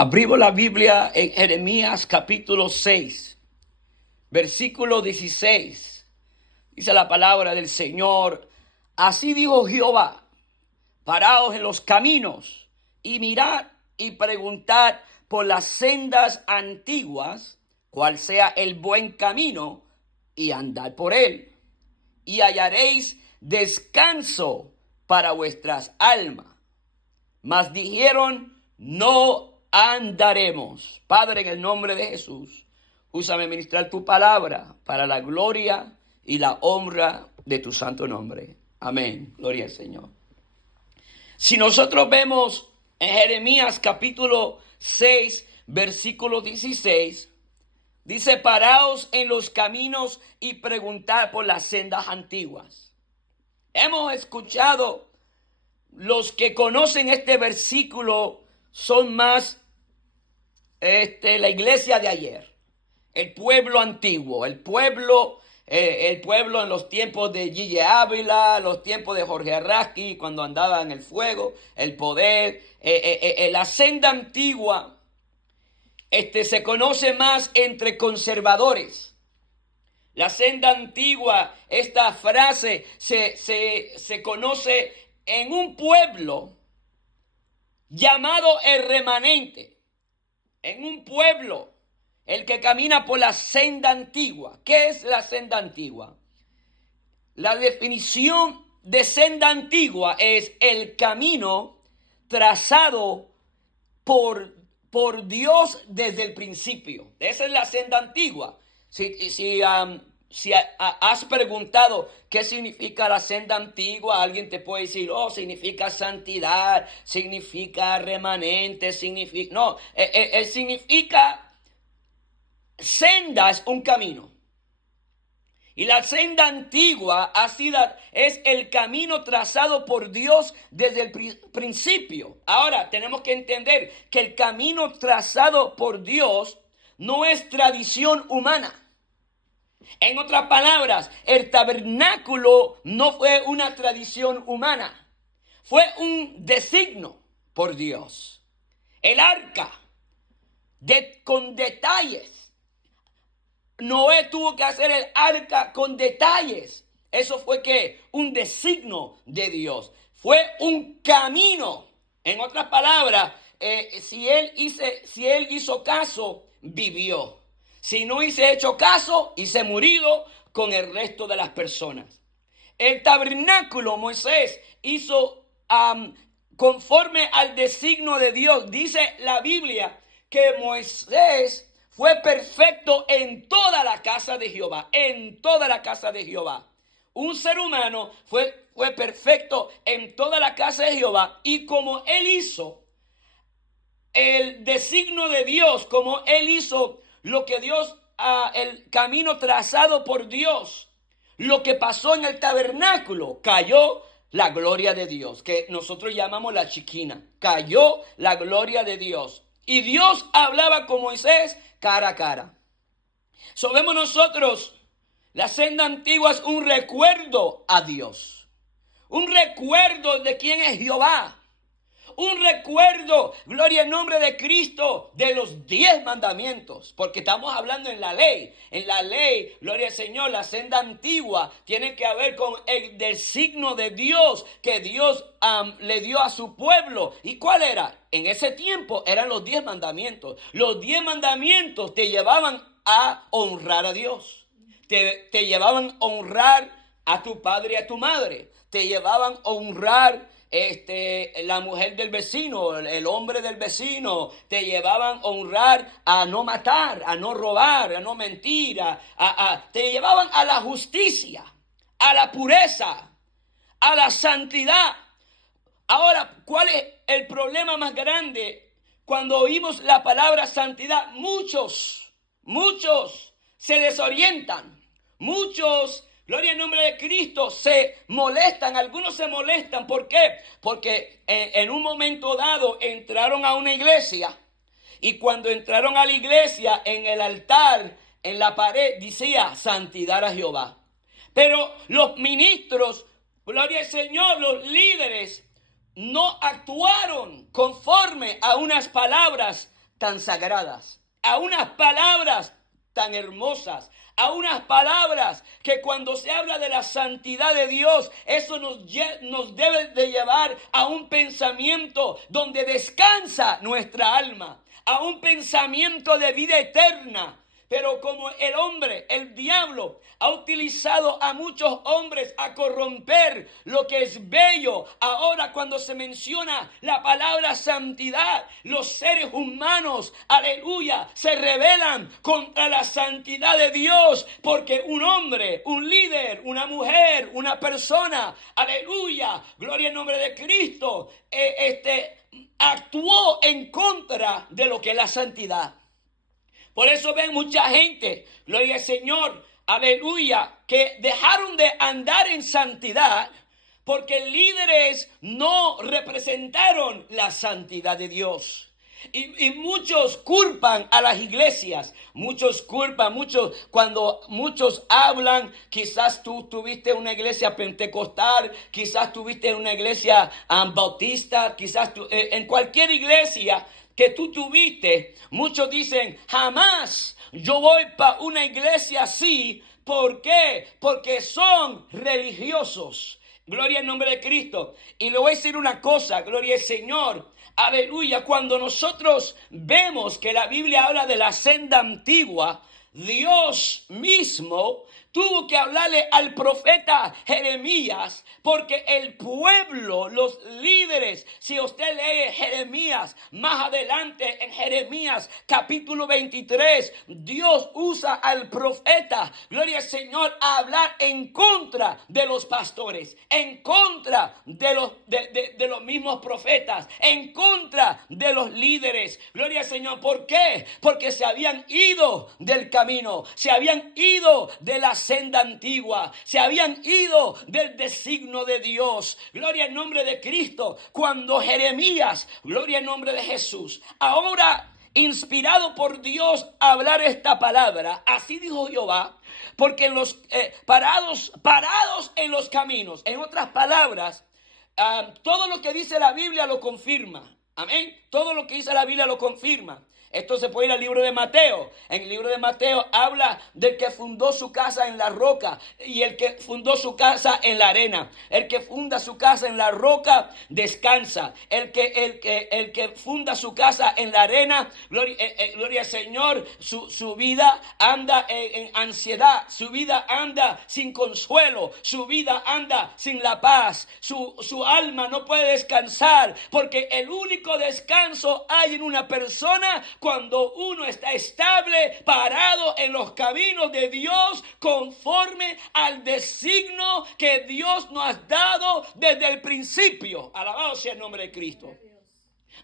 Abrimos la Biblia en Jeremías capítulo 6, versículo 16. Dice la palabra del Señor: así dijo Jehová, paraos en los caminos y mirad y preguntad por las sendas antiguas, cuál sea el buen camino, y andad por él, y hallaréis descanso para vuestras almas. Mas dijeron: no andaremos. Padre, en el nombre de Jesús, úsame a ministrar tu palabra para la gloria y la honra de tu santo nombre. Amén. Gloria al Señor. Si nosotros vemos en Jeremías capítulo 6, versículo 16, dice: paraos en los caminos y preguntad por las sendas antiguas. Hemos escuchado, los que conocen este versículo son más la iglesia de ayer, el pueblo antiguo, el pueblo en los tiempos de Gille Ávila, los tiempos de Jorge Arrasqui, cuando andaba en el fuego, el poder, la senda antigua, se conoce más entre conservadores. La senda antigua, esta frase se conoce en un pueblo llamado el remanente. En un pueblo, el que camina por la senda antigua. ¿Qué es la senda antigua? La definición de senda antigua es el camino trazado por Dios desde el principio. Esa es la senda antigua. Si has preguntado qué significa la senda antigua, alguien te puede decir: oh, significa santidad, significa remanente, significa... No, significa senda, es un camino. Y la senda antigua es el camino trazado por Dios desde el principio. Ahora, tenemos que entender que el camino trazado por Dios no es tradición humana. En otras palabras, el tabernáculo no fue una tradición humana, fue un designio por Dios. El arca, con detalles. Noé tuvo que hacer el arca con detalles. Eso fue un designio de Dios. Fue un camino. En otras palabras, si él hizo caso, vivió. Si no hice hecho caso, hice murido con el resto de las personas. El tabernáculo Moisés hizo conforme al designio de Dios. Dice la Biblia que Moisés fue perfecto en toda la casa de Jehová. En toda la casa de Jehová. Un ser humano fue perfecto en toda la casa de Jehová. Y como él hizo el designio de Dios, como él hizo lo que Dios, el camino trazado por Dios, lo que pasó en el tabernáculo, cayó la gloria de Dios, que nosotros llamamos la Shekinah. Cayó la gloria de Dios. Y Dios hablaba con Moisés cara a cara. Vemos nosotros, la senda antigua es un recuerdo a Dios. Un recuerdo de quién es Jehová. Un recuerdo, gloria al nombre de Cristo, de los 10 mandamientos. Porque estamos hablando en la ley. En la ley, gloria al Señor, la senda antigua tiene que ver con el designio de Dios que Dios le dio a su pueblo. ¿Y cuál era? En ese tiempo eran los 10 mandamientos. Los 10 mandamientos te llevaban a honrar a Dios. Te llevaban a honrar a tu padre y a tu madre. Te llevaban a honrar la mujer del vecino, el hombre del vecino. Te llevaban a honrar, a no matar, a no robar, a no mentir, te llevaban a la justicia, a la pureza, a la santidad. Ahora, ¿cuál es el problema más grande cuando oímos la palabra santidad? Muchos se desorientan. Muchos, gloria al nombre de Cristo, se molestan. Algunos se molestan. ¿Por qué? Porque en un momento dado entraron a una iglesia. Y cuando entraron a la iglesia, en el altar, en la pared, decía: santidad a Jehová. Pero los ministros, gloria al Señor, los líderes, no actuaron conforme a unas palabras tan sagradas, a unas palabras tan hermosas, a unas palabras que cuando se habla de la santidad de Dios, eso nos debe de llevar a un pensamiento donde descansa nuestra alma, a un pensamiento de vida eterna. Pero como el hombre, el diablo, ha utilizado a muchos hombres a corromper lo que es bello, ahora cuando se menciona la palabra santidad, los seres humanos, aleluya, se rebelan contra la santidad de Dios, porque un hombre, un líder, una mujer, una persona, aleluya, gloria al nombre de Cristo, actuó en contra de lo que es la santidad. Por eso ven mucha gente, gloria al Señor, aleluya, que dejaron de andar en santidad porque líderes no representaron la santidad de Dios. Y muchos culpan a las iglesias, cuando muchos hablan, quizás tú tuviste una iglesia pentecostal, quizás tuviste una iglesia bautista, quizás en cualquier iglesia que tú tuviste, muchos dicen, jamás yo voy para una iglesia así. ¿Por qué? Porque son religiosos. Gloria al nombre de Cristo. Y le voy a decir una cosa, gloria al Señor. Aleluya, cuando nosotros vemos que la Biblia habla de la senda antigua, Dios mismo tuvo que hablarle al profeta Jeremías, porque el pueblo, los líderes, si usted lee Jeremías, más adelante en Jeremías capítulo 23, Dios usa al profeta, gloria al Señor, a hablar en contra de los pastores, en contra de los mismos profetas, en contra de los líderes, gloria al Señor. ¿Por qué? Porque se habían ido del camino, se habían ido de la senda antigua, se habían ido del designio de Dios. Gloria al nombre de Cristo. Cuando Jeremías, gloria al nombre de Jesús, ahora inspirado por Dios a hablar esta palabra, así dijo Jehová, porque en los parados en los caminos, en otras palabras, todo lo que dice la Biblia lo confirma. Amén. Todo lo que dice la Biblia lo confirma. Esto se puede ir al libro de Mateo. En el libro de Mateo habla del que fundó su casa en la roca y el que fundó su casa en la arena. El que funda su casa en la roca descansa. El que funda su casa en la arena, gloria al Señor, su vida anda en ansiedad. Su vida anda sin consuelo. Su vida anda sin la paz. Su alma no puede descansar, porque el único descanso hay en una persona cuando uno está estable, parado en los caminos de Dios, conforme al designio que Dios nos ha dado desde el principio. Alabado sea el nombre de Cristo.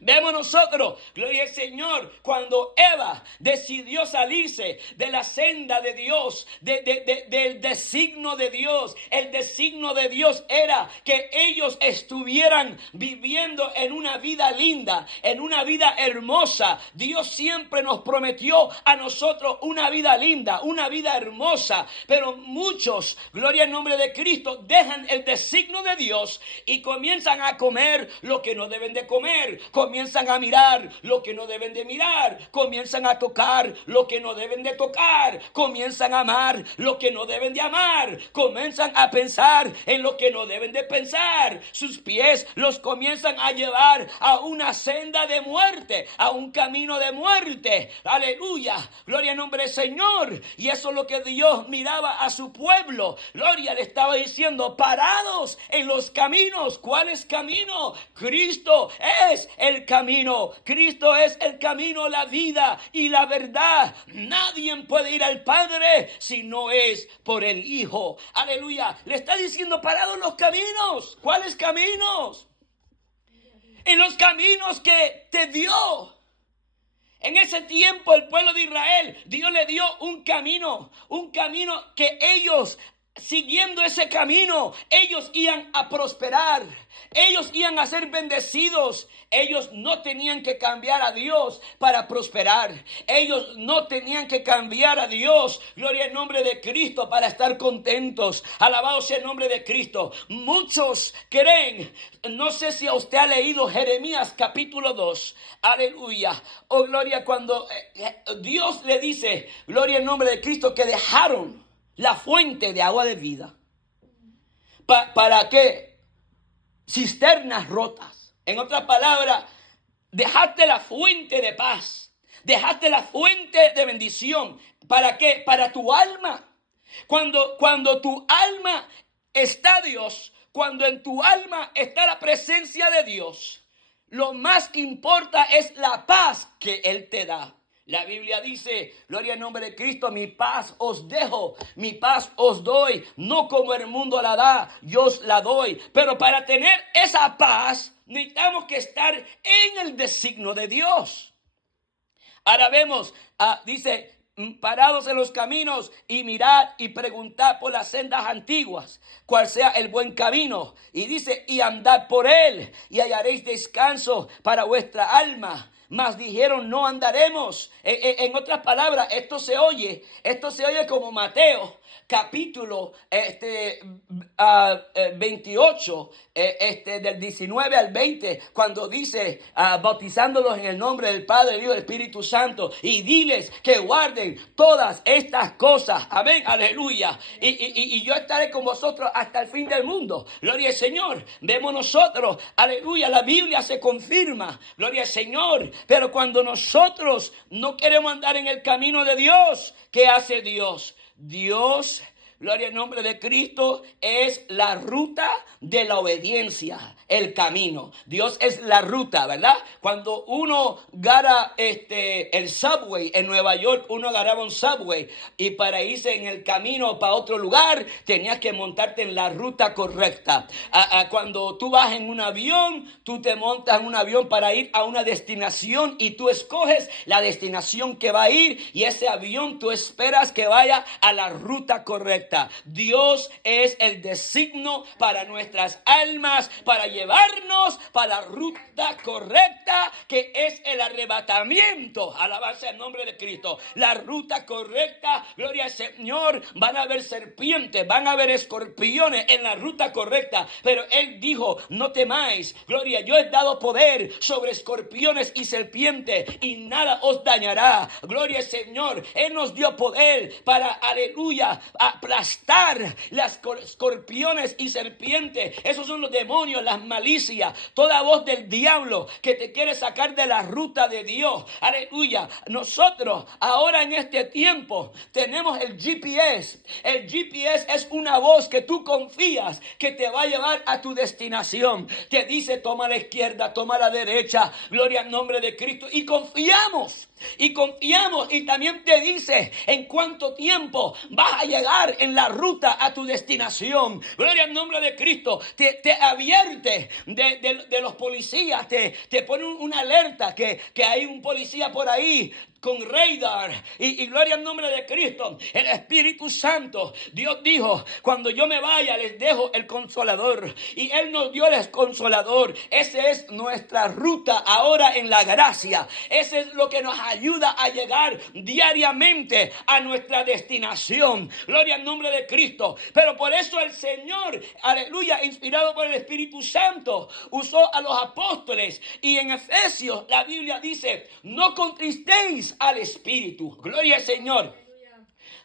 Vemos nosotros, gloria al Señor, cuando Eva decidió salirse de la senda de Dios, del designio de Dios. El designio de Dios era que ellos estuvieran viviendo en una vida linda, en una vida hermosa. Dios siempre nos prometió a nosotros una vida linda, una vida hermosa. Pero muchos, gloria al nombre de Cristo, dejan el designio de Dios y comienzan a comer lo que no deben de comer. Comienzan a mirar lo que no deben de mirar, comienzan a tocar lo que no deben de tocar, comienzan a amar lo que no deben de amar, comienzan a pensar en lo que no deben de pensar. Sus pies los comienzan a llevar a una senda de muerte, a un camino de muerte. Aleluya, gloria al nombre del Señor. Y eso es lo que Dios miraba a su pueblo. Gloria, le estaba diciendo, parados en los caminos. ¿Cuál es camino? Cristo es el camino. Cristo es el camino, la vida y la verdad. Nadie puede ir al Padre si no es por el Hijo. Aleluya. Le está diciendo parado en los caminos. ¿Cuáles caminos? En los caminos que te dio. En ese tiempo el pueblo de Israel, Dios le dio un camino que ellos siguiendo ese camino, ellos iban a prosperar, ellos iban a ser bendecidos. Ellos no tenían que cambiar a Dios para prosperar. Ellos no tenían que cambiar a Dios, gloria al nombre de Cristo, para estar contentos. Alabado sea el nombre de Cristo. Muchos creen, no sé si a usted ha leído Jeremías capítulo 2, aleluya, oh gloria, cuando Dios le dice, gloria al nombre de Cristo, que dejaron la fuente de agua de vida. ¿Para qué? Cisternas rotas. En otras palabras, dejaste la fuente de paz. Dejaste la fuente de bendición. ¿Para qué? Para tu alma. Cuando tu alma está Dios, cuando en tu alma está la presencia de Dios, lo más que importa es la paz que Él te da. La Biblia dice, gloria al nombre de Cristo, mi paz os dejo, mi paz os doy, no como el mundo la da, yo os la doy. Pero para tener esa paz, necesitamos que estar en el designio de Dios. Ahora vemos, dice, parados en los caminos y mirad y preguntad por las sendas antiguas, cuál sea el buen camino. Y dice, y andad por él y hallaréis descanso para vuestra alma. Mas dijeron, no andaremos. En otras palabras, esto se oye como Mateo capítulo 28, del 19 al 20, cuando dice, bautizándolos en el nombre del Padre, del Hijo y del Espíritu Santo, y diles que guarden todas estas cosas. Amén, aleluya. Y yo estaré con vosotros hasta el fin del mundo. Gloria al Señor. Vemos nosotros, aleluya, la Biblia se confirma. Gloria al Señor. Pero cuando nosotros no queremos andar en el camino de Dios, ¿qué hace Dios? Dios, gloria al nombre de Cristo, es la ruta de la obediencia, el camino. Dios es la ruta, ¿verdad? Cuando uno agarra el subway en Nueva York, uno agarraba un subway y para irse en el camino para otro lugar, tenías que montarte en la ruta correcta. Cuando tú vas en un avión, tú te montas en un avión para ir a una destinación y tú escoges la destinación que va a ir y ese avión tú esperas que vaya a la ruta correcta. Dios es el designio para nuestras almas, para llevarnos para la ruta correcta, que es el arrebatamiento. Alabanza el nombre de Cristo. La ruta correcta, gloria al Señor. Van a haber serpientes, van a haber escorpiones en la ruta correcta, pero Él dijo, no temáis, gloria, yo he dado poder sobre escorpiones y serpientes y nada os dañará. Gloria al Señor. Él nos dio poder para, aleluya, aplastar las escorpiones y serpientes. Esos son los demonios, las malicias, toda voz del diablo que te quiere sacar de la ruta de Dios. Aleluya. Nosotros ahora en este tiempo tenemos el GPS. El GPS es una voz que tú confías que te va a llevar a tu destinación. Te dice toma la izquierda, toma la derecha. Gloria al nombre de Cristo. Y confiamos. Y también te dice en cuánto tiempo vas a llegar en la ruta a tu destinación. Gloria al nombre de Cristo. Te advierte de los policías, te pone una alerta que hay un policía por ahí con radar y gloria al nombre de Cristo. El Espíritu Santo, Dios dijo, cuando yo me vaya les dejo el Consolador, y Él nos dio el Consolador. Esa es nuestra ruta ahora en la gracia. Ese es lo que nos ayuda a llegar diariamente a nuestra destinación. Gloria al nombre de Cristo. Pero por eso el Señor, aleluya, inspirado por el Espíritu Santo, usó a los apóstoles, y en Efesios la Biblia dice, no contristéis al Espíritu. Gloria al Señor.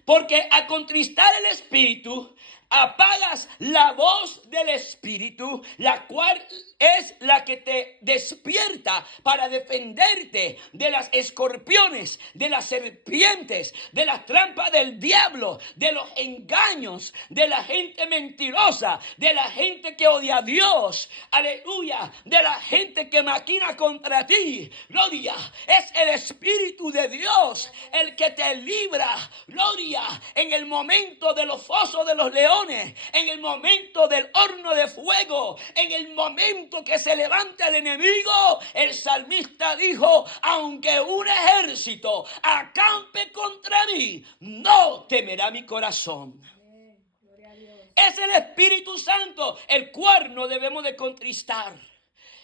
Porque a contristar el Espíritu apagas la voz del Espíritu, la cual es la que te despierta para defenderte de las escorpiones, de las serpientes, de las trampas del diablo, de los engaños, de la gente mentirosa, de la gente que odia a Dios, aleluya, de la gente que maquina contra ti. Gloria, es el Espíritu de Dios el que te libra, gloria, en el momento de los fosos de los leones, en el momento del horno de fuego, en el momento que se levanta el enemigo. El salmista dijo, aunque un ejército acampe contra mí, no temerá mi corazón. Es el Espíritu Santo, el cual no debemos de contristar.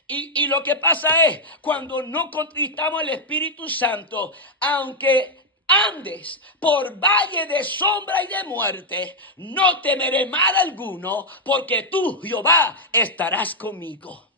Y lo que pasa es, cuando no contristamos el Espíritu Santo, aunque andes por valle de sombra y de muerte, no temeré mal alguno, porque tú, Jehová, estarás conmigo.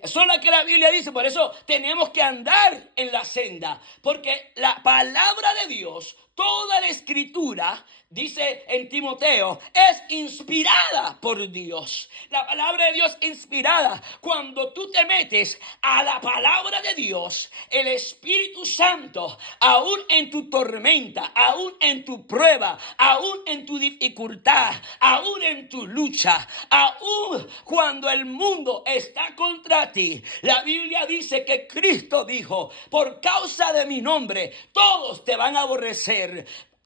Eso es lo que la Biblia dice. Por eso tenemos que andar en la senda, porque la palabra de Dios, toda la escritura, dice en Timoteo, es inspirada por Dios. La palabra de Dios inspirada. Cuando tú te metes a la palabra de Dios, el Espíritu Santo, aún en tu tormenta, aún en tu prueba, aún en tu dificultad, aún en tu lucha, aún cuando el mundo está contra ti, la Biblia dice que Cristo dijo, por causa de mi nombre, todos te van a aborrecer.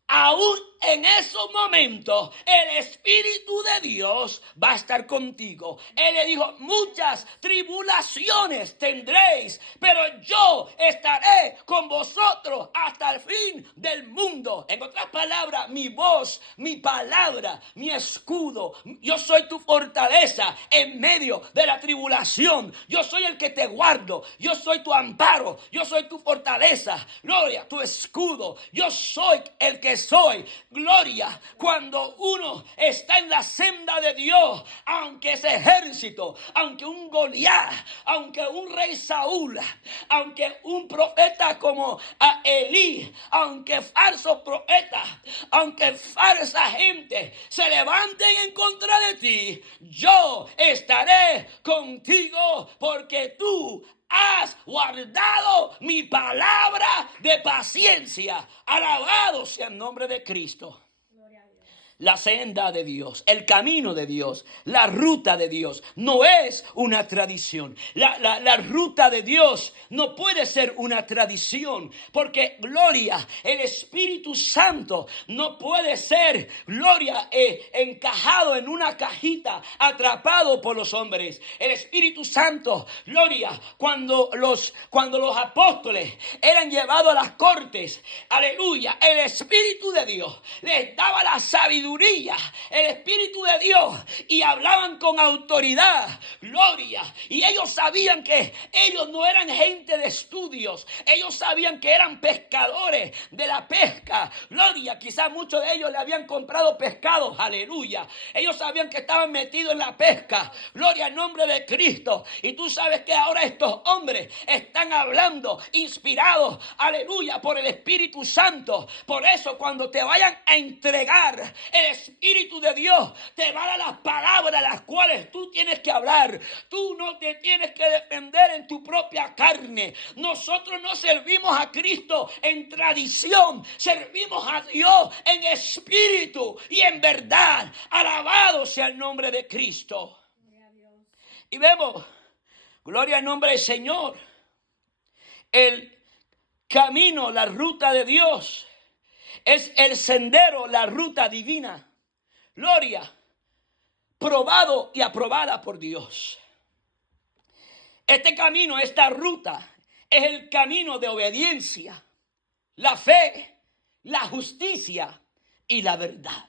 Aún en esos momentos, el Espíritu de Dios va a estar contigo. Él le dijo, muchas tribulaciones tendréis, pero yo estaré con vosotros hasta el fin del mundo. En otras palabras, mi voz, mi palabra, mi escudo. Yo soy tu fortaleza en medio de la tribulación. Yo soy el que te guardo. Yo soy tu amparo. Yo soy tu fortaleza. Gloria, tu escudo. Yo soy el que soy. Gloria, cuando uno está en la senda de Dios, aunque ese ejército, aunque un Goliat, aunque un rey Saúl, aunque un profeta como Elí, aunque falsos profetas, aunque falsa gente se levanten en contra de ti, yo estaré contigo porque tú has guardado mi palabra de paciencia. Alabado sea el nombre de Cristo. La senda de Dios, el camino de Dios, la ruta de Dios no es una tradición. La ruta de Dios no puede ser una tradición, porque gloria, el Espíritu Santo no puede ser, gloria, encajado en una cajita, atrapado por los hombres. El Espíritu Santo, gloria, cuando los apóstoles eran llevados a las cortes, aleluya, el Espíritu de Dios les daba la sabiduría, el Espíritu de Dios, y hablaban con autoridad, gloria, y ellos sabían que ellos no eran gente de estudios, ellos sabían que eran pescadores de la pesca, gloria, quizás muchos de ellos le habían comprado pescados, aleluya, ellos sabían que estaban metidos en la pesca, gloria al nombre de Cristo, y tú sabes que ahora estos hombres están hablando inspirados, aleluya, por el Espíritu Santo. Por eso cuando te vayan a entregar, el Espíritu de Dios te va a dar las palabras las cuales tú tienes que hablar. Tú no te tienes que defender en tu propia carne. Nosotros no servimos a Cristo en tradición, servimos a Dios en espíritu y en verdad. Alabado sea el nombre de Cristo. Y vemos, gloria al nombre del Señor, el camino, la ruta de Dios es el sendero, la ruta divina. Gloria, probado y aprobada por Dios. Este camino, esta ruta, es el camino de obediencia, la fe, la justicia y la verdad.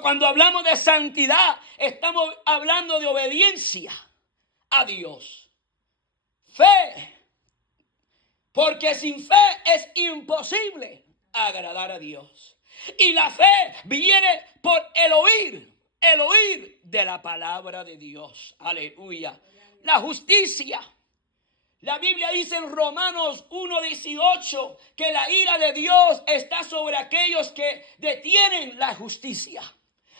Cuando hablamos de santidad, estamos hablando de obediencia a Dios. Fe, porque sin fe es imposible agradar a Dios. Y la fe viene por el oír de la palabra de Dios. Aleluya. La justicia. La Biblia dice en Romanos 1:18 que la ira de Dios está sobre aquellos que detienen la justicia.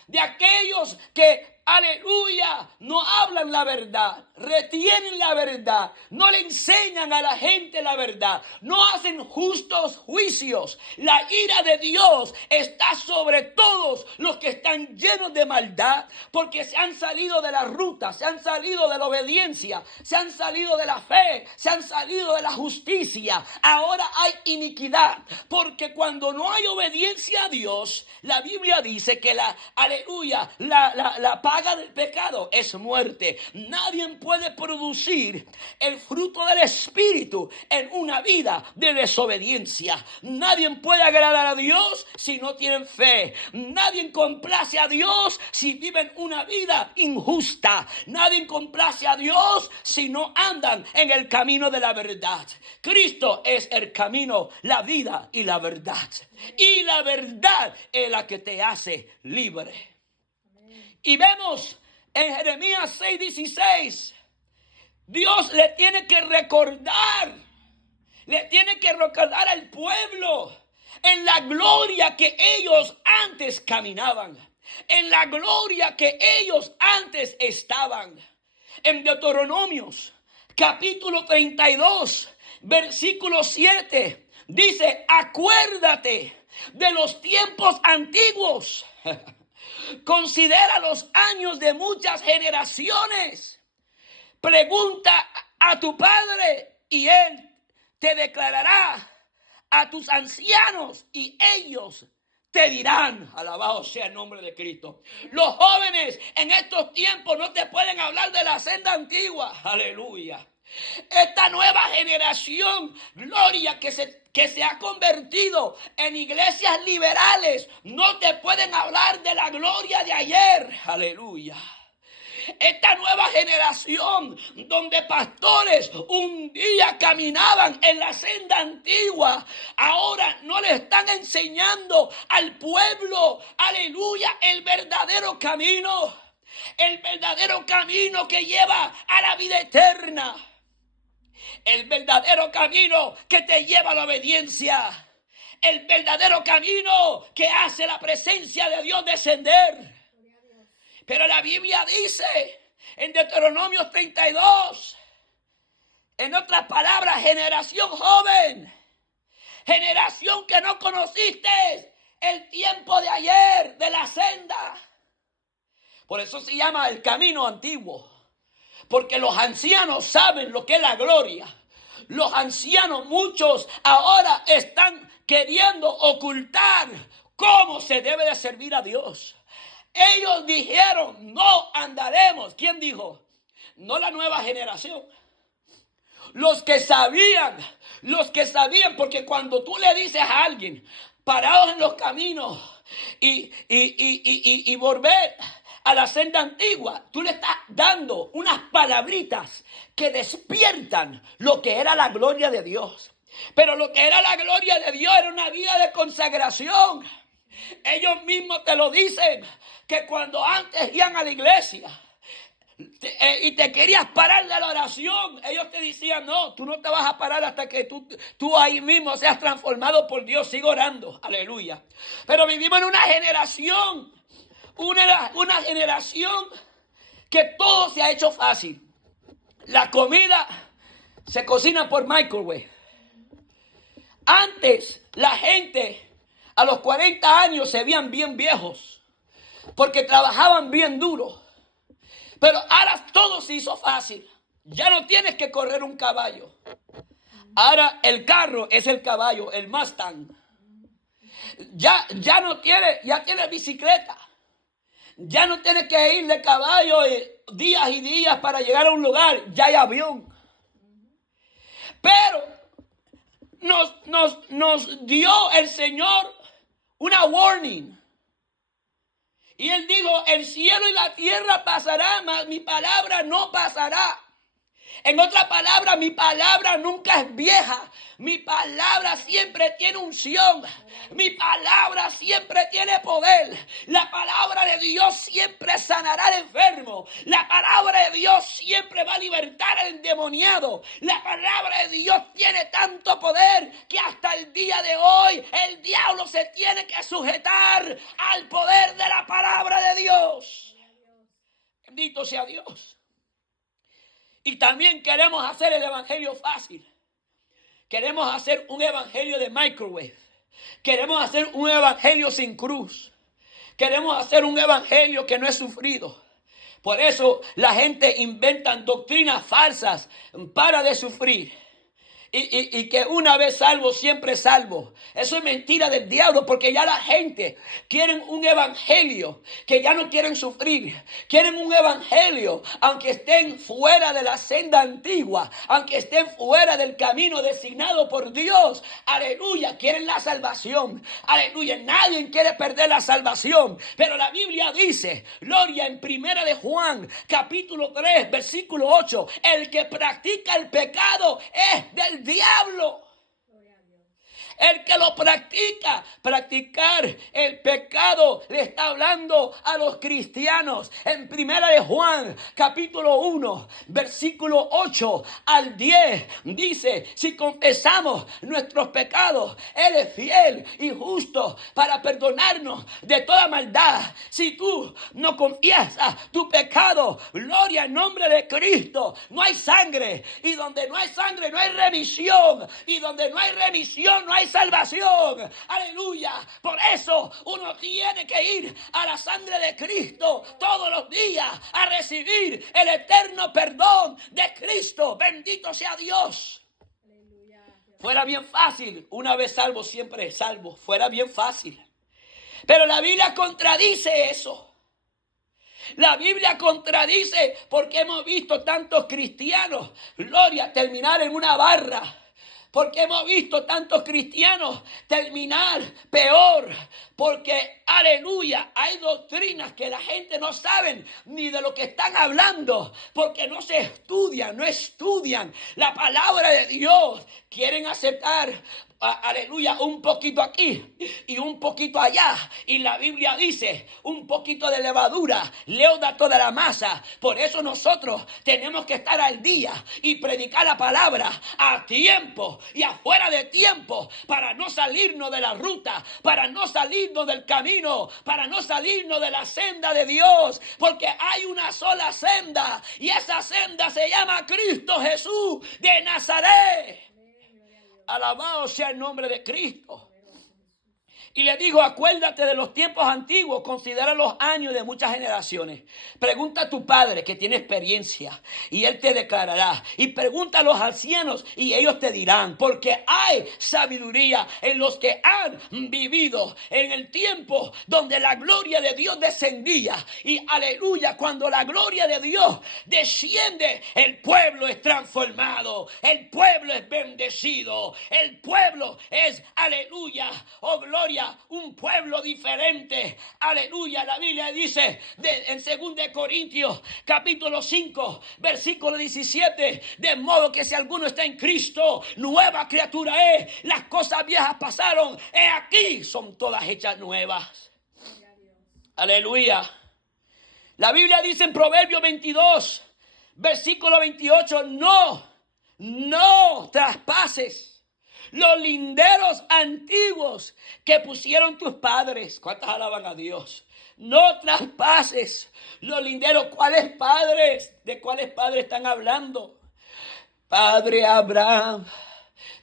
De aquellos que, aleluya, no hablan la verdad, retienen la verdad, no le enseñan a la gente la verdad, no hacen justos juicios. La ira de Dios está sobre todos los que están llenos de maldad, porque se han salido de la ruta, se han salido de la obediencia, se han salido de la fe, se han salido de la justicia. Ahora hay iniquidad, porque cuando no hay obediencia a Dios, la Biblia dice que la palabra paga del pecado es muerte. Nadie puede producir el fruto del Espíritu en una vida de desobediencia. Nadie puede agradar a Dios si no tienen fe. Nadie complace a Dios si viven una vida injusta. Nadie complace a Dios si no andan en el camino de la verdad. Cristo es el camino, la vida y la verdad. Y la verdad es la que te hace libre. Y vemos en Jeremías 6:16, Dios le tiene que recordar al pueblo en la gloria que ellos antes caminaban, en la gloria que ellos antes estaban. En Deuteronomios capítulo 32, versículo 7, dice: acuérdate de los tiempos antiguos. Considera los años de muchas generaciones. Pregunta a tu padre y él te declarará, a tus ancianos y ellos te dirán. Alabado sea el nombre de Cristo. Los jóvenes en estos tiempos no te pueden hablar de la senda antigua. Aleluya. Esta nueva generación, gloria, que se ha convertido en iglesias liberales, no te pueden hablar de la gloria de ayer. Aleluya. Esta nueva generación donde pastores un día caminaban en la senda antigua, ahora no le están enseñando al pueblo, aleluya, el verdadero camino. El verdadero camino que lleva a la vida eterna. El verdadero camino que te lleva a la obediencia. El verdadero camino que hace la presencia de Dios descender. Pero la Biblia dice en Deuteronomio 32, en otras palabras, generación joven, generación que no conociste el tiempo de ayer, de la senda. Por eso se llama el camino antiguo. Porque los ancianos saben lo que es la gloria. Los ancianos, muchos ahora están queriendo ocultar cómo se debe de servir a Dios. Ellos dijeron, no andaremos. ¿Quién dijo? No la nueva generación. Los que sabían, porque cuando tú le dices a alguien, parados en los caminos y volver a la senda antigua, tú le estás dando unas palabritas que despiertan lo que era la gloria de Dios. Pero lo que era la gloria de Dios era una vida de consagración. Ellos mismos te lo dicen, que cuando antes iban a la iglesia y te querías parar de la oración, ellos te decían, no, tú no te vas a parar hasta que tú ahí mismo seas transformado por Dios. Sigue orando, aleluya. Pero vivimos en una generación que todo se ha hecho fácil. La comida se cocina por microwave. Antes la gente a los 40 años se veían bien viejos porque trabajaban bien duro. Pero ahora todo se hizo fácil. Ya no tienes que correr un caballo. Ahora el carro es el caballo, el Mustang. Ya tienes bicicleta. Ya no tienes que ir de caballo días y días para llegar a un lugar. Ya hay avión. Pero nos dio el Señor una warning. Y Él dijo, el cielo y la tierra pasarán, mas mi palabra no pasará. En otra palabra, mi palabra nunca es vieja. Mi palabra siempre tiene unción. Mi palabra siempre tiene poder. La palabra de Dios siempre sanará al enfermo. La palabra de Dios siempre va a libertar al endemoniado. La palabra de Dios tiene tanto poder que hasta el día de hoy el diablo se tiene que sujetar al poder de la palabra de Dios. Bendito sea Dios. Y también queremos hacer el evangelio fácil. Queremos hacer un evangelio de microwave. Queremos hacer un evangelio sin cruz. Queremos hacer un evangelio que no es sufrido. Por eso la gente inventa doctrinas falsas para de sufrir. y que una vez salvo, siempre salvo. Eso es mentira del diablo, porque ya la gente quieren un evangelio que ya no quieren sufrir. Quieren un evangelio, aunque estén fuera de la senda antigua, aunque estén fuera del camino designado por Dios. Aleluya, quieren la salvación. Aleluya, nadie quiere perder la salvación. Pero la Biblia dice, gloria, en primera de Juan, capítulo 3, versículo 8, el que practica el pecado es del diablo. El que lo practica, practicar el pecado, le está hablando a los cristianos. En primera de Juan, capítulo 1, versículo 8 al 10, dice, si confesamos nuestros pecados, Él es fiel y justo para perdonarnos de toda maldad. Si tú no confiesas tu pecado, gloria al nombre de Cristo, no hay sangre. Y donde no hay sangre, no hay remisión. Y donde no hay remisión, no hay salvación. Aleluya. Por eso uno tiene que ir a la sangre de Cristo todos los días a recibir el eterno perdón de Cristo. Bendito sea Dios. Fuera bien fácil, una vez salvo, siempre salvo. Fuera bien fácil. Pero la Biblia contradice eso. La Biblia contradice, porque hemos visto tantos cristianos, gloria, terminar en una barra. Porque hemos visto tantos cristianos terminar peor. Porque, aleluya, hay doctrinas que la gente no sabe ni de lo que están hablando. Porque no se estudian, no estudian la palabra de Dios. Quieren aceptar, aleluya, un poquito aquí y un poquito allá. Y la Biblia dice, un poquito de levadura leuda toda la masa. Por eso nosotros tenemos que estar al día y predicar la palabra a tiempo y afuera de tiempo, para no salirnos de la ruta, para no salirnos del camino, para no salirnos de la senda de Dios, porque hay una sola senda y esa senda se llama Cristo Jesús de Nazaret. Alabado sea el nombre de Cristo. Y le dijo, acuérdate de los tiempos antiguos, considera los años de muchas generaciones. Pregunta a tu padre que tiene experiencia y él te declarará. Y pregunta a los ancianos y ellos te dirán, porque hay sabiduría en los que han vivido en el tiempo donde la gloria de Dios descendía. Y aleluya, cuando la gloria de Dios desciende, el pueblo es transformado, el pueblo es bendecido, el pueblo es, aleluya, oh gloria, un pueblo diferente. Aleluya, la Biblia dice en 2 Corintios capítulo 5 versículo 17, de modo que si alguno está en Cristo, nueva criatura es, las cosas viejas pasaron, he aquí son todas hechas nuevas. Aleluya. La Biblia dice en Proverbios 22 versículo 28, no traspases los linderos antiguos que pusieron tus padres. ¿Cuántas alaban a Dios? No traspases los linderos. ¿Cuáles padres? ¿De cuáles padres están hablando? Padre Abraham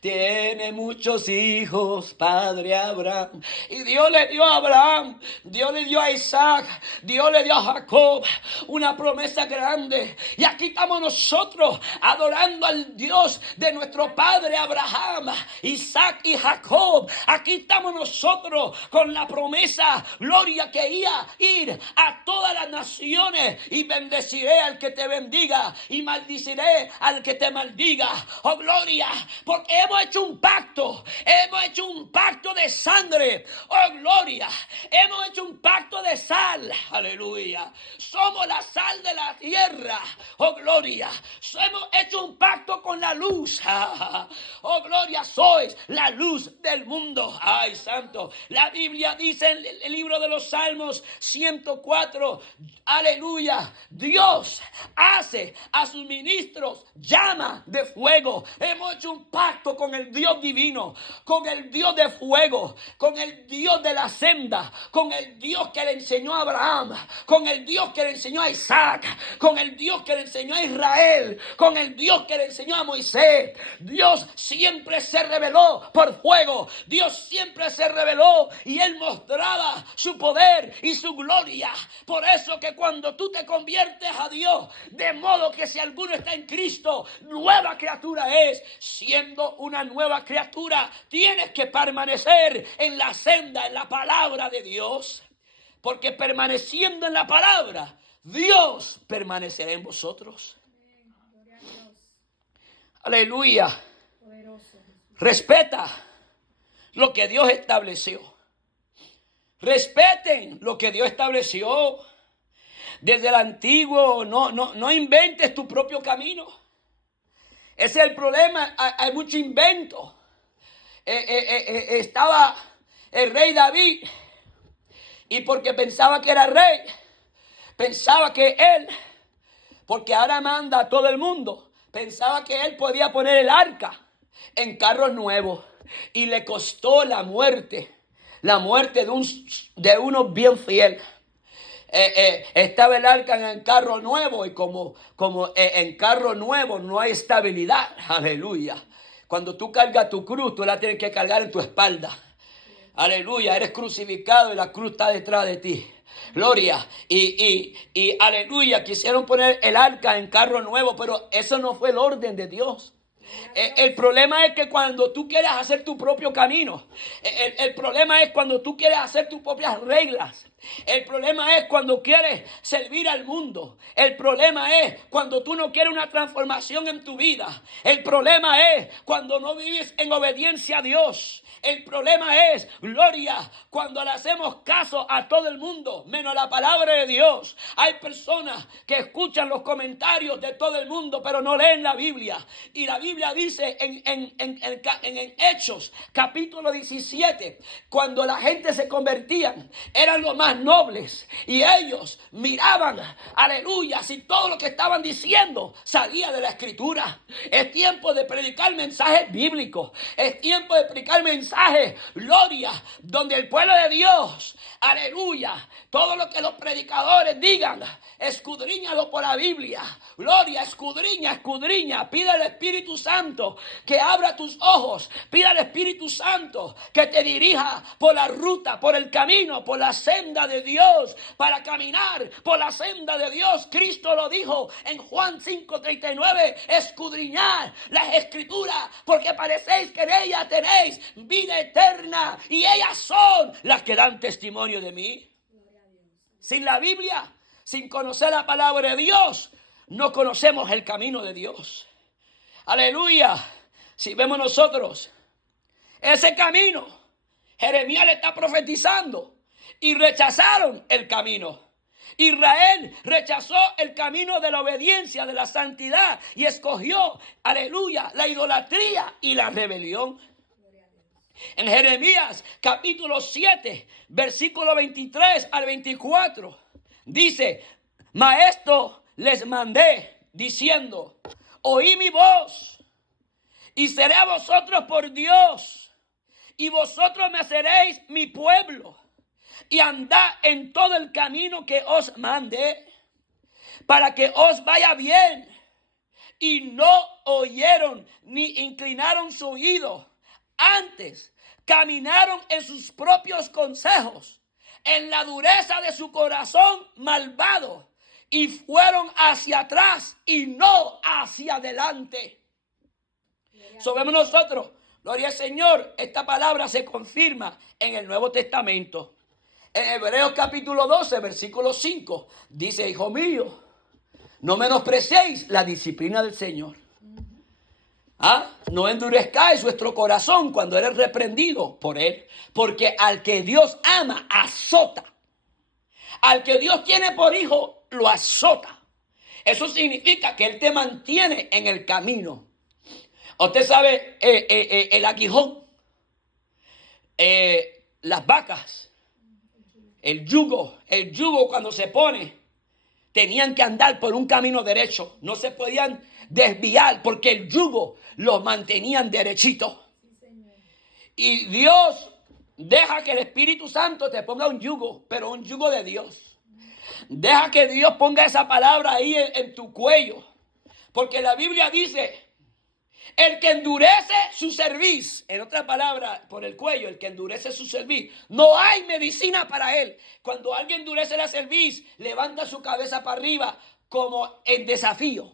tiene muchos hijos, padre Abraham. Y Dios le dio a Abraham, Dios le dio a Isaac, Dios le dio a Jacob una promesa grande. Y aquí estamos nosotros adorando al Dios de nuestro padre Abraham, Isaac y Jacob. Aquí estamos nosotros con la promesa, gloria, que iba a ir a todas las naciones. Y bendeciré al que te bendiga y maldiciré al que te maldiga. Oh gloria, porque hemos hecho un pacto de sangre, oh gloria, hemos hecho un pacto de sal, aleluya, somos la sal de la tierra, oh gloria, hemos hecho un pacto con la luz, oh gloria, sois la luz del mundo, ay santo, la Biblia dice en el libro de los Salmos 104, aleluya, Dios hace a sus ministros llama de fuego. Hemos hecho un pacto con el Dios divino, con el Dios de fuego. fuego, con el Dios de la senda, con el Dios que le enseñó a Abraham, con el Dios que le enseñó a Isaac, con el Dios que le enseñó a Israel, con el Dios que le enseñó a Moisés. Dios siempre se reveló por fuego, Dios siempre se reveló y Él mostraba su poder y su gloria. Por eso que cuando tú te conviertes a Dios, de modo que si alguno está en Cristo, nueva criatura es. Siendo una nueva criatura, tienes que permanecer en la senda, en la palabra de Dios. Porque permaneciendo en la palabra, Dios permanecerá en vosotros. Aleluya. Respeta lo que Dios estableció. Respeten lo que Dios estableció. Desde el antiguo, no inventes tu propio camino. Ese es el problema. Hay mucho invento. Estaba el rey David, y porque pensaba que era rey, pensaba que él, porque ahora manda a todo el mundo, pensaba que él podía poner el arca en carros nuevos, y le costó la muerte de uno bien fiel. Estaba el arca en carro nuevo, y como en carro nuevo no hay estabilidad. Aleluya. Cuando tú cargas tu cruz, tú la tienes que cargar en tu espalda. Aleluya, eres crucificado y la cruz está detrás de ti. Gloria. Y aleluya, quisieron poner el arca en carro nuevo, pero eso no fue el orden de Dios. El problema es que cuando tú quieres hacer tu propio camino, el problema es cuando tú quieres hacer tus propias reglas. El problema es cuando quieres servir al mundo. El problema es cuando tú no quieres una transformación en tu vida. El problema es cuando no vives en obediencia a Dios. El problema es, gloria, cuando le hacemos caso a todo el mundo, menos a la palabra de Dios. Hay personas que escuchan los comentarios de todo el mundo, pero no leen la Biblia. Y la Biblia dice en Hechos, capítulo 17, cuando la gente se convertía, eran los más nobles, y ellos miraban, aleluya, si todo lo que estaban diciendo salía de la Escritura. Es tiempo de predicar mensajes bíblicos. Es tiempo de predicar mensajes, gloria, donde el pueblo de Dios, aleluya, todo lo que los predicadores digan, escudriñalo por la Biblia. Gloria, escudriña, pide al Espíritu Santo que abra tus ojos, pide al Espíritu Santo que te dirija por la ruta, por el camino, por la senda de Dios, para caminar por la senda de Dios. Cristo lo dijo en Juan 5:39, escudriñad las Escrituras, porque parecéis que en ellas tenéis vida eterna, y ellas son las que dan testimonio de mí. Sin la Biblia, sin conocer la palabra de Dios, no conocemos el camino de Dios. Aleluya. Si vemos nosotros ese camino, Jeremías le está profetizando, y rechazaron el camino. Israel rechazó el camino de la obediencia, de la santidad, y escogió, aleluya, la idolatría y la rebelión. En Jeremías capítulo 7, versículo 23 al 24, dice: Maestro, les mandé diciendo, oí mi voz, y seré a vosotros por Dios, y vosotros me seréis mi pueblo, y andad en todo el camino que os mandé, para que os vaya bien. Y no oyeron ni inclinaron su oído, antes caminaron en sus propios consejos, en la dureza de su corazón malvado, y fueron hacia atrás y no hacia adelante. Sabemos nosotros, gloria al Señor, esta palabra se confirma en el Nuevo Testamento. En Hebreos capítulo 12, versículo 5, dice: hijo mío, no menospreciéis la disciplina del Señor. No endurezcáis vuestro corazón cuando eres reprendido por Él, porque al que Dios ama, azota. Al que Dios tiene por hijo, lo azota. Eso significa que Él te mantiene en el camino. Usted sabe, el aguijón, las vacas, el yugo cuando se pone, tenían que andar por un camino derecho. No se podían desviar porque el yugo los mantenían derechitos. Y Dios Deja que el Espíritu Santo te ponga un yugo, pero un yugo de Dios. Deja que Dios ponga esa palabra ahí en tu cuello. Porque la Biblia dice, el que endurece su cerviz, en otra palabra, por el cuello, el que endurece su cerviz, no hay medicina para él. Cuando alguien endurece la cerviz, levanta su cabeza para arriba como en desafío.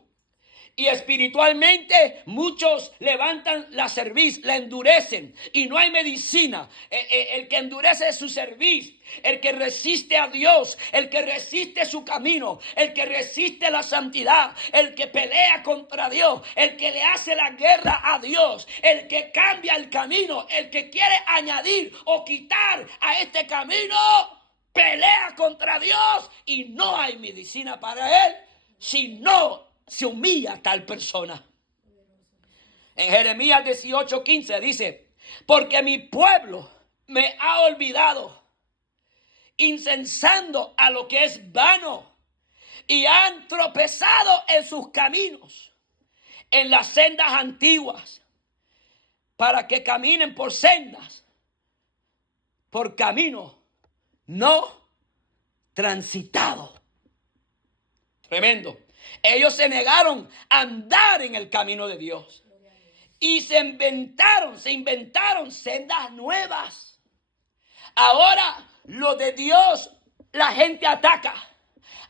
Y espiritualmente muchos levantan la cerviz, la endurecen y no hay medicina. El que endurece su cerviz, el que resiste a Dios, el que resiste su camino, el que resiste la santidad, el que pelea contra Dios, el que le hace la guerra a Dios, el que cambia el camino, el que quiere añadir o quitar a este camino, pelea contra Dios y no hay medicina para él, sino se humilla tal persona. En Jeremías 18:15 dice, porque mi pueblo me ha olvidado, incensando a lo que es vano, y han tropezado en sus caminos, en las sendas antiguas, para que caminen por sendas, por camino no transitado. Tremendo. Ellos se negaron a andar en el camino de Dios. Y se inventaron sendas nuevas. Ahora lo de Dios la gente ataca.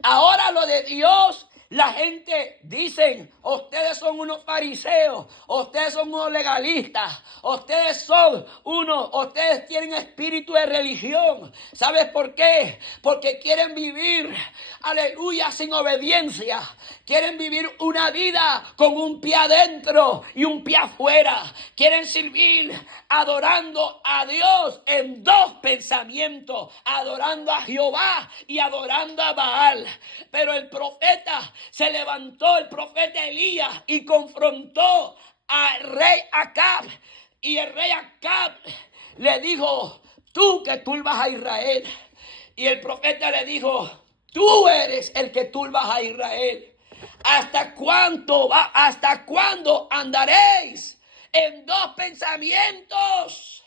Ahora lo de Dios la gente dicen, ustedes son unos fariseos, ustedes son unos legalistas, ustedes tienen espíritu de religión. ¿Sabes por qué? Porque quieren vivir, aleluya, sin obediencia. Quieren vivir una vida con un pie adentro y un pie afuera. Quieren servir adorando a Dios en dos pensamientos, adorando a Jehová y adorando a Baal. Pero el profeta se levantó, el profeta Elías, y confrontó al rey Acab. Y el rey Acab le dijo, tú que turbas a Israel. Y el profeta le dijo, tú eres el que turbas a Israel. ¿Hasta cuándo andaréis en dos pensamientos?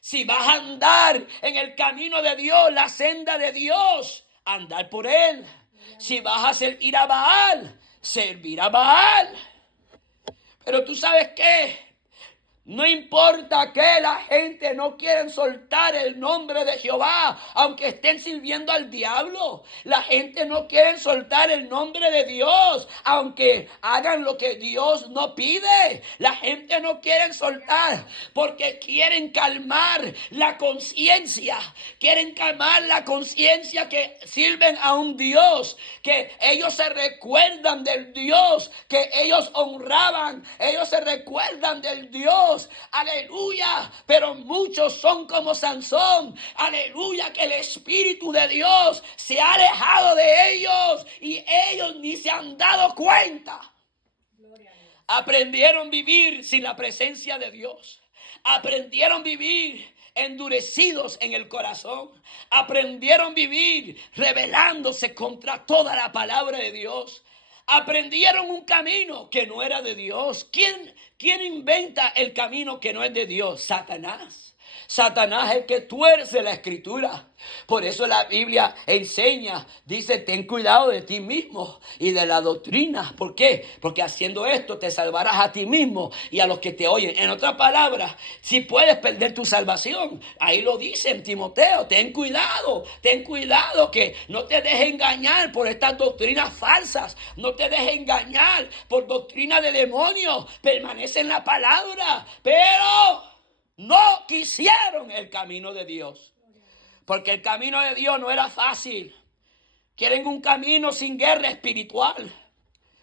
Si vas a andar en el camino de Dios, la senda de Dios, andar por él. Si vas a servir a Baal, servir a Baal. Pero tú sabes qué, no importa que la gente no quiera soltar el nombre de Jehová, aunque estén sirviendo al diablo. La gente no quiere soltar el nombre de Dios, aunque hagan lo que Dios no pide. La gente no quiere soltar porque quieren calmar la conciencia. Quieren calmar la conciencia que sirven a un Dios, que ellos se recuerdan del Dios que ellos honraban. Ellos se recuerdan del Dios. Aleluya, pero muchos son como Sansón, aleluya, que el Espíritu de Dios se ha alejado de ellos y ellos ni se han dado cuenta. Aprendieron a vivir sin la presencia de Dios, aprendieron a vivir endurecidos en el corazón, aprendieron a vivir rebelándose contra toda la palabra de Dios. Aprendieron un camino que no era de Dios. ¿Quién inventa el camino que no es de Dios? Satanás. Satanás es el que tuerce la escritura. Por eso la Biblia enseña, dice, ten cuidado de ti mismo y de la doctrina. ¿Por qué? Porque haciendo esto te salvarás a ti mismo y a los que te oyen. En otras palabras, si puedes perder tu salvación, ahí lo dice en Timoteo, ten cuidado que no te dejes engañar por estas doctrinas falsas, no te dejes engañar por doctrina de demonios, permanece en la palabra, pero no quisieron el camino de Dios. Porque el camino de Dios no era fácil. Quieren un camino sin guerra espiritual.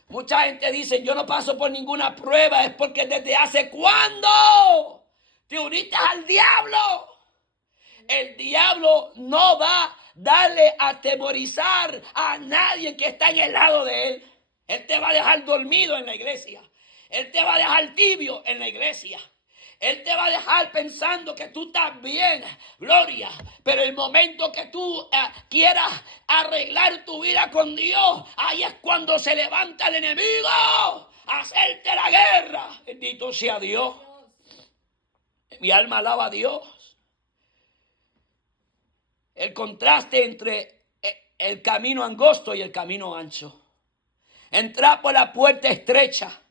Mucha gente dice, yo no paso por ninguna prueba. Es porque desde hace cuándo te uniste al diablo. El diablo no va a darle a atemorizar a nadie que está en el lado de él. Él te va a dejar dormido en la iglesia. Él te va a dejar tibio en la iglesia. Él te va a dejar pensando que tú estás bien, gloria. Pero el momento que tú quieras arreglar tu vida con Dios, ahí es cuando se levanta el enemigo a hacerte la guerra. Bendito sea Dios. Mi alma alaba a Dios. el contraste entre el camino angosto y el camino ancho. Entrad por la puerta estrecha,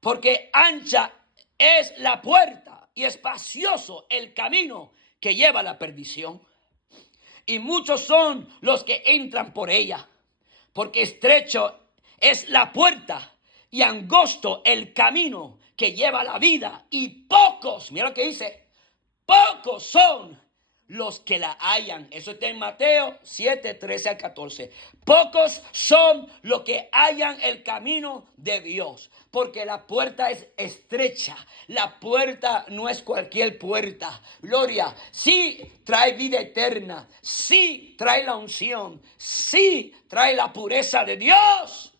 porque ancha es la puerta y espacioso el camino que lleva a la perdición. Y muchos son los que entran por ella, porque estrecho es la puerta y angosto el camino que lleva a la vida. Y pocos, mira lo que dice, pocos son los que la hallan. Eso está en Mateo 7, 13 al 14. Pocos son los que hallan el camino de Dios, porque la puerta es estrecha. La puerta no es cualquier puerta. Gloria, sí trae vida eterna, sí trae la unción, sí trae la pureza de Dios,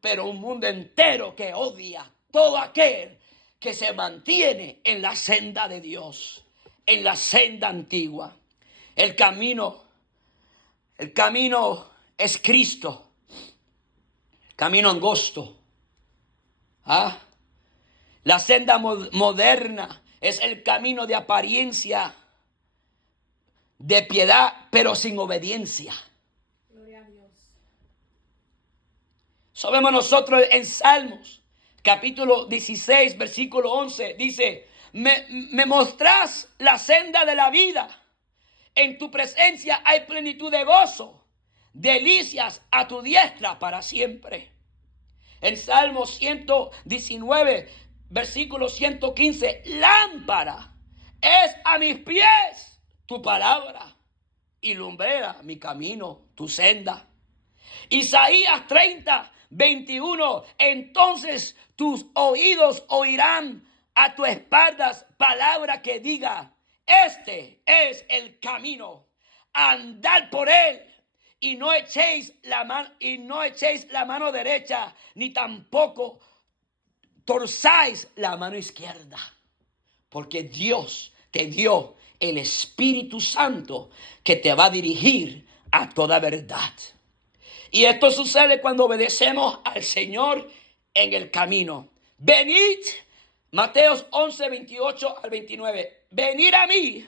pero un mundo entero que odia todo aquel que se mantiene en la senda de Dios, en la senda antigua. El camino es Cristo, camino angosto. La senda moderna es el camino de apariencia, de piedad, pero sin obediencia. Gloria a Dios. Sabemos nosotros en Salmos, capítulo 16, versículo 11, dice: me mostrás la senda de la vida. En tu presencia hay plenitud de gozo, delicias a tu diestra para siempre. En Salmo 119, versículo 115, lámpara es a mis pies tu palabra y lumbrera mi camino, tu senda. Isaías 30, 21, entonces tus oídos oirán a tu espaldas palabra que diga: este es el camino, andad por él. Y no echéis la mano derecha, ni tampoco torzáis la mano izquierda, porque Dios te dio el Espíritu Santo que te va a dirigir a toda verdad. Y esto sucede cuando obedecemos al Señor en el camino. Venid, Mateos 11, 28 al 29. Venid a mí,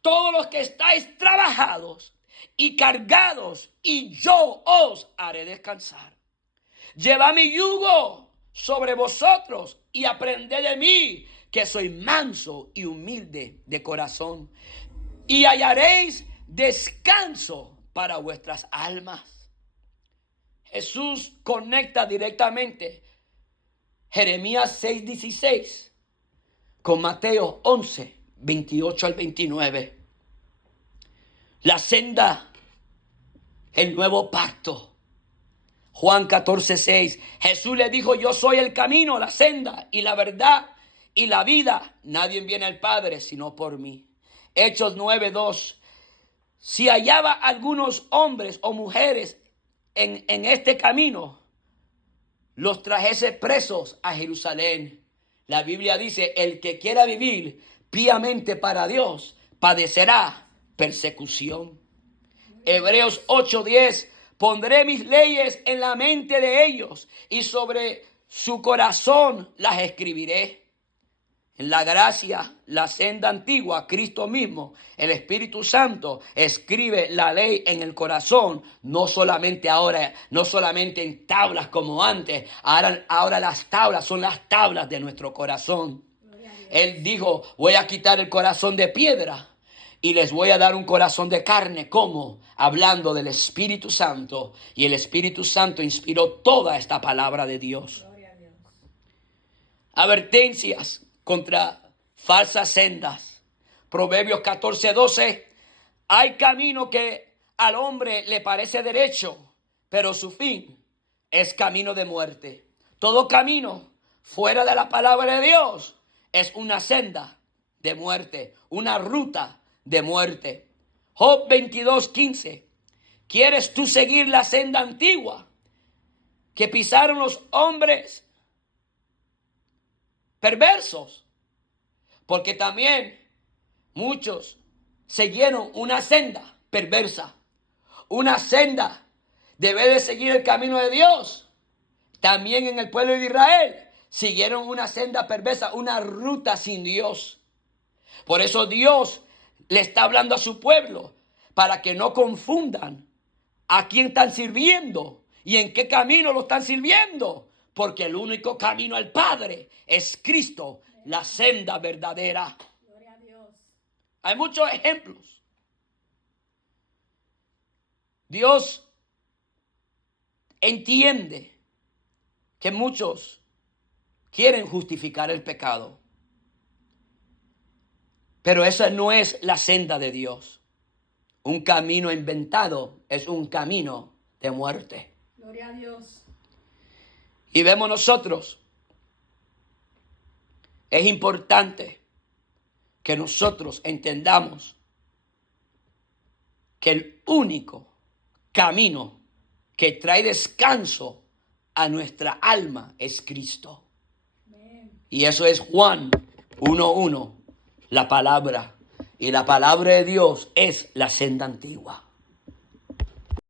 todos los que estáis trabajados y cargados, y yo os haré descansar. Llevad mi yugo sobre vosotros y aprended de mí, que soy manso y humilde de corazón, y hallaréis descanso para vuestras almas. Jesús conecta directamente Jeremías 6:16 con Mateo 11, 28 al 29. La senda, el nuevo pacto. Juan 14:6. Jesús le dijo: yo soy el camino, la senda y la verdad y la vida. Nadie viene al Padre sino por mí. Hechos 9:2. Si hallaba algunos hombres o mujeres en este camino, los trajese presos a Jerusalén. La Biblia dice: el que quiera vivir piamente para Dios padecerá persecución. Hebreos 8:10. Pondré mis leyes en la mente de ellos y sobre su corazón las escribiré. En la gracia, la senda antigua, Cristo mismo, el Espíritu Santo, escribe la ley en el corazón, no solamente ahora, no solamente en tablas como antes, ahora las tablas son las tablas de nuestro corazón. Él dijo: voy a quitar el corazón de piedra y les voy a dar un corazón de carne. ¿Cómo? Hablando del Espíritu Santo. Y el Espíritu Santo inspiró toda esta palabra de Dios. Gloria a Dios. Advertencias contra falsas sendas. Proverbios 14:12. Hay camino que al hombre le parece derecho, pero su fin es camino de muerte. Todo camino fuera de la palabra de Dios es una senda de muerte, una ruta de muerte. Job 22:15. ¿Quieres tú seguir la senda antigua que pisaron los hombres perversos? Porque también muchos siguieron una senda perversa. Una senda debe de seguir el camino de Dios. También en el pueblo de Israel siguieron una senda perversa, una ruta sin Dios. Por eso Dios le está hablando a su pueblo para que no confundan a quién están sirviendo y en qué camino lo están sirviendo. Porque el único camino al Padre es Cristo, la senda verdadera. Gloria a Dios. Hay muchos ejemplos. Dios entiende que muchos quieren justificar el pecado. Pero esa no es la senda de Dios. Un camino inventado es un camino de muerte. Gloria a Dios. Y vemos nosotros, es importante que nosotros entendamos que el único camino que trae descanso a nuestra alma es Cristo. Amén. Y eso es Juan 1:1, la palabra. Y la palabra de Dios es la senda antigua.